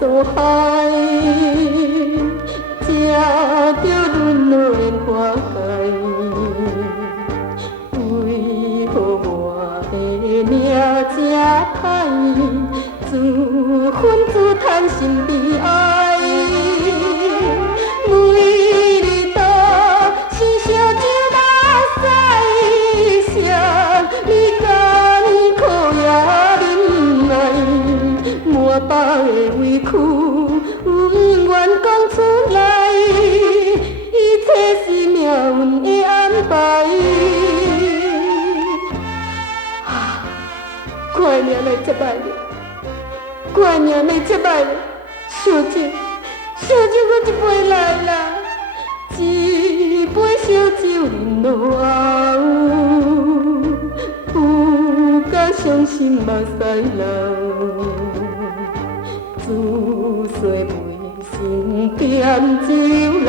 所害，才着沦落花海。为何我的命这歹，自恨自叹心悲哀？每日都是烧酒目屎，啥你甘苦也忍耐，满腹的委屈不愿讲出来，一切是命运的安排。怪命来这摆了，怪命来这摆了，小姐，小姐，我一杯来啦，一杯烧酒饮落喉，不敢相信目屎流，自细袂心点酒楼，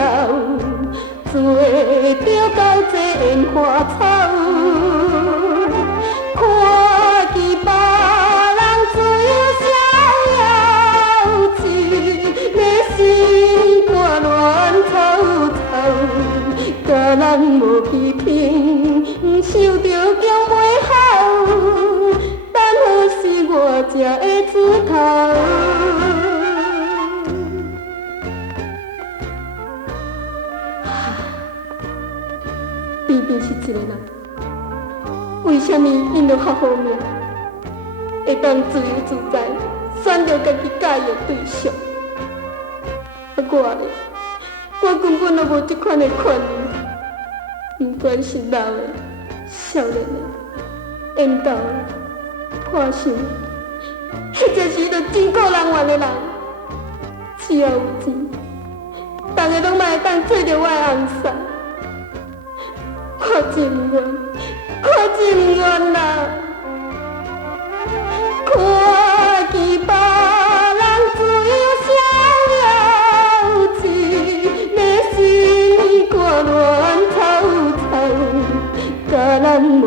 做着到这烟花草。看见别人自由逍遥，一个心肝乱草草，甲人无批评，受着强袂好，等何时我才会出头？偏偏是一个人。为什么因就较好命，会当自由自在，选择家己喜欢的对象？我根本就无这款的权利，不管是老的、少年的、缘投的、破相，迄就是就真顾人缘的人。只要有钱，大家拢嘛会当做着我的红伞。我真愿。我真愿啦，看见别人自由逍遥，一个心肝乱草草，甲人无